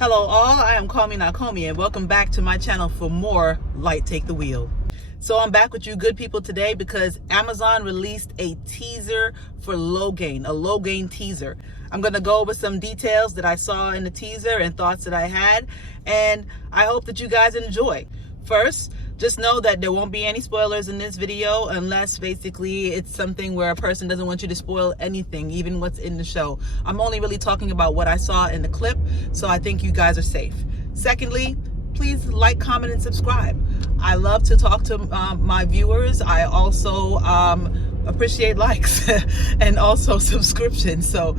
Hello all, I am CallMeNakomi and welcome back to my channel for more Light Take the Wheel. So I'm back with you good people today because Amazon released a teaser for Logain, a Logain teaser. I'm going to go over some details that I saw in the teaser and thoughts that I had, and I hope that you guys enjoy. First, just know that there won't be any spoilers in this video unless basically it's something where a person doesn't want you to spoil anything, even what's in the show. I'm only really talking about what I saw in the clip, so I think you guys are safe. Secondly, please like, comment, and subscribe. I love to talk to my viewers. I also appreciate likes and also subscriptions. So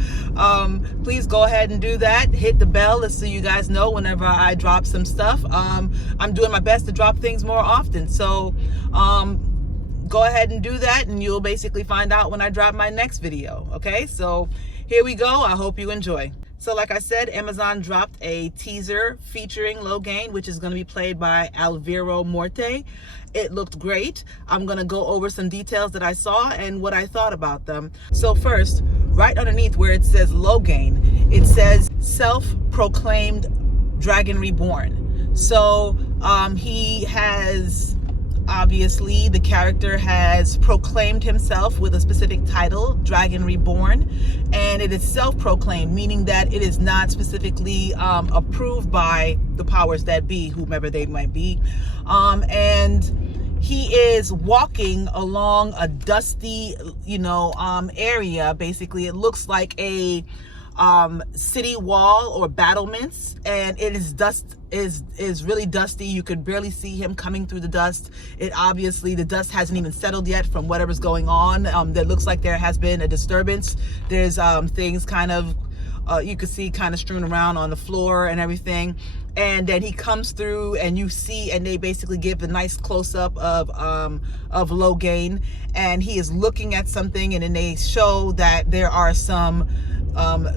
please go ahead and do that. Hit the bell so you guys know whenever I drop some stuff. I'm doing my best to drop things more often. So go ahead and do that and you'll basically find out when I drop my next video. Okay, so here we go. I hope you enjoy. So like I said, Amazon dropped a teaser featuring Logain, which is going to be played by Alvaro Morte. It looked great. I'm going to go over some details that I saw and what I thought about them. So first, right underneath where it says Logain, it says self-proclaimed Dragon Reborn. So he has... obviously, the character has proclaimed himself with a specific title, Dragon Reborn, and it is self-proclaimed, meaning that it is not specifically approved by the powers that be, whomever they might be. And he is walking along a dusty, area. Basically, it looks like a city wall or battlements, and it is is really dusty. You could barely see him coming through the dust. It obviously, the dust hasn't even settled yet from whatever's going on. That looks like there has been a disturbance. There's things kind of you could see kind of strewn around on the floor and everything. And then he comes through and you see, and they basically give a nice close-up of Logain, and he is looking at something, and then they show that there are some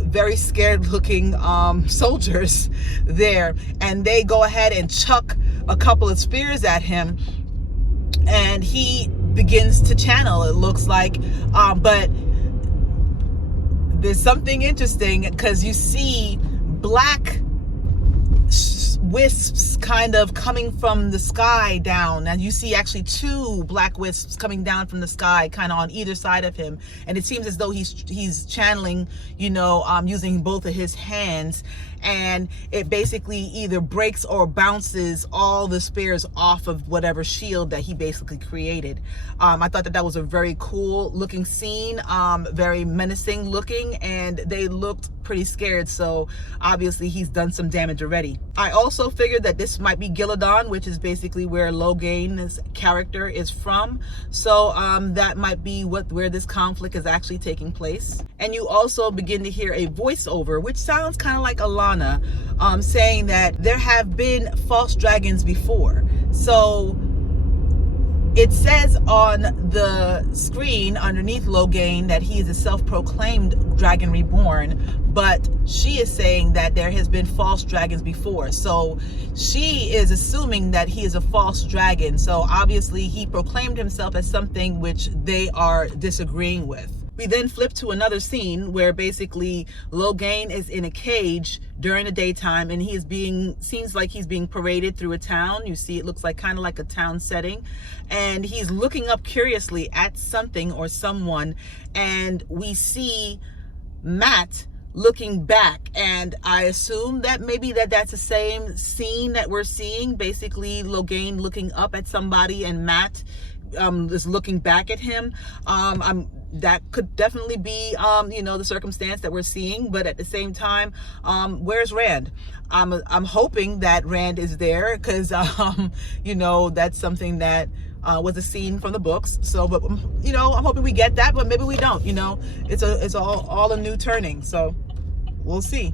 very scared looking soldiers there, and they go ahead and chuck a couple of spears at him, and he begins to channel, it looks like, but there's something interesting because you see black wisps kind of coming from the sky down, and you see actually two black wisps coming down from the sky kind of on either side of him, and it seems as though he's channeling, using both of his hands, and it basically either breaks or bounces all the spears off of whatever shield that he basically created. I thought that was a very cool looking scene, very menacing looking, and they looked pretty scared, so obviously he's done some damage already. I also figured that this might be Gillidan, which is basically where Logain's character is from, so that might be where this conflict is actually taking place. And you also begin to hear a voiceover, which sounds kind of like Alana, saying that there have been false dragons before. So it says on the screen underneath Logain that he is a self-proclaimed Dragon Reborn, but she is saying that there has been false dragons before. So she is assuming that he is a false dragon. So obviously he proclaimed himself as something which they are disagreeing with. We then flip to another scene where basically Logain is in a cage during the daytime, and seems like he's being paraded through a town. You see, it looks like kind of like a town setting, and he's looking up curiously at something or someone, and we see Matt looking back, and I assume that maybe that's the same scene that we're seeing, basically Logain looking up at somebody and Matt is looking back at him. That could definitely be the circumstance that we're seeing, but at the same time, where's Rand? I'm hoping that Rand is there, because that's something that was a scene from the books. So, but I'm hoping we get that, but maybe we don't. It's all a new turning, so we'll see.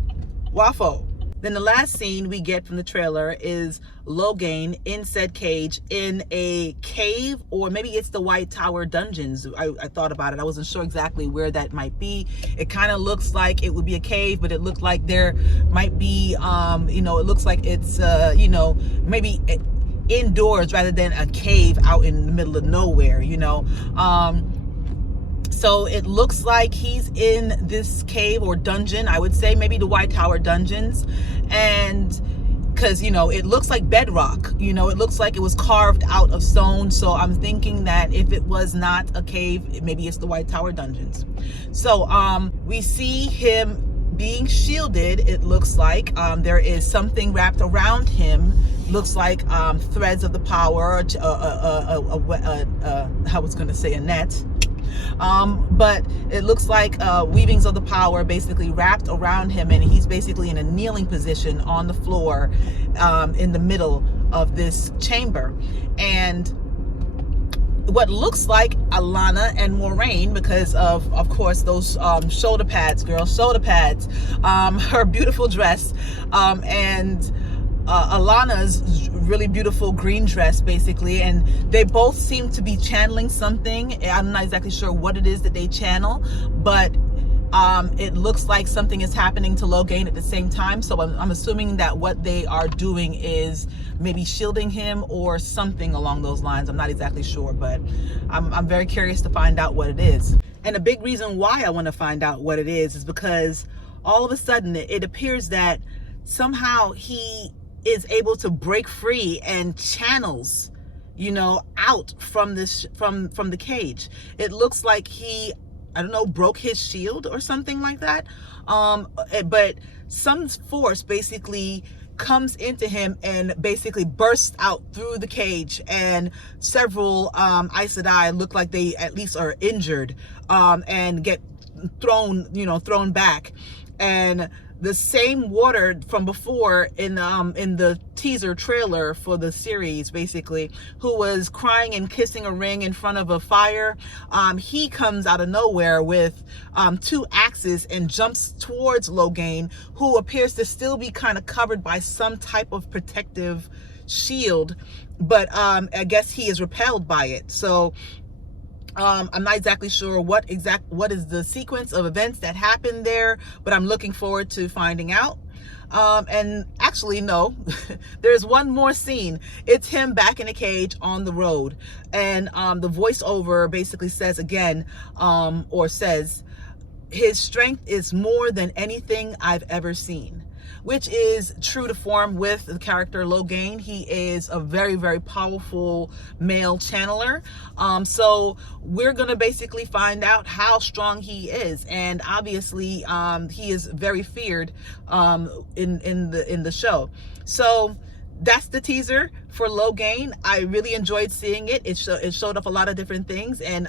Waffle. Then the last scene we get from the trailer is Logain in said cage in a cave, or maybe it's the White Tower dungeons. I thought about it. I wasn't sure exactly where that might be. It kind of looks like it would be a cave, but it looked like there might be, it looks like it's, maybe indoors rather than a cave out in the middle of nowhere, So it looks like he's in this cave or dungeon. I would say maybe the White Tower dungeons. And because, you know, it looks like bedrock, you know, it looks like it was carved out of stone. So I'm thinking that if it was not a cave, maybe it's the White Tower dungeons. So we see him being shielded. It looks like there is something wrapped around him, looks like threads of the power, I was going to say a net, but it looks like weavings of the power basically wrapped around him, and he's basically in a kneeling position on the floor in the middle of this chamber. And what looks like Alanna and Moraine, because of course those shoulder pads, girl, shoulder pads, her beautiful dress, and Alanna's really beautiful green dress, basically, and they both seem to be channeling something. I'm not exactly sure what it is that they channel, but it looks like something is happening to Logain at the same time. So I'm assuming that what they are doing is maybe shielding him or something along those lines. I'm not exactly sure, but I'm very curious to find out what it is. And a big reason why I want to find out what it is because all of a sudden it appears that somehow he is able to break free and channels, you know, out from this from the cage. It looks like he, I don't know, broke his shield or something like that, but some force basically comes into him and basically bursts out through the cage, and several Aes Sedai look like they at least are injured and get thrown back. And the same water from before in the teaser trailer for the series, basically, who was crying and kissing a ring in front of a fire, he comes out of nowhere with 2 axes and jumps towards Logain, who appears to still be kind of covered by some type of protective shield, but I guess he is repelled by it. So I'm not exactly sure what is the sequence of events that happened there, but I'm looking forward to finding out. And actually, no, there's one more scene. It's him back in a cage on the road, and the voiceover basically says again, or says, his strength is more than anything I've ever seen, which is true to form with the character Logain. He is a very, very powerful male channeler. So we're going to basically find out how strong he is. And obviously, he is very feared in the show. So that's the teaser for Logain. I really enjoyed seeing it. It showed up a lot of different things, and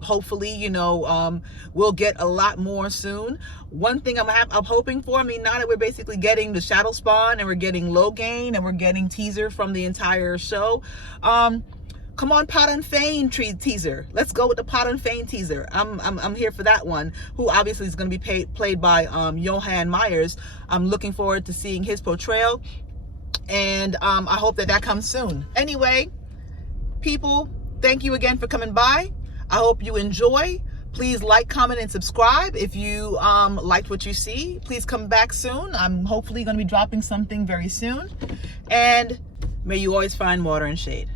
hopefully, you know, we'll get a lot more soon. One thing I'm hoping for, I mean, now that we're basically getting the Shadow Spawn and we're getting Logain and we're getting teaser from the entire show, come on, Pot and Fane teaser. Let's go with the Pot and Fane teaser. I'm here for that one, who obviously is going to be played by Johan Myers. I'm looking forward to seeing his portrayal, and I hope that comes soon. Anyway, people, thank you again for coming by. I hope you enjoy. Please like, comment, and subscribe if you liked what you see. Please come back soon. I'm hopefully going to be dropping something very soon. And may you always find water and shade.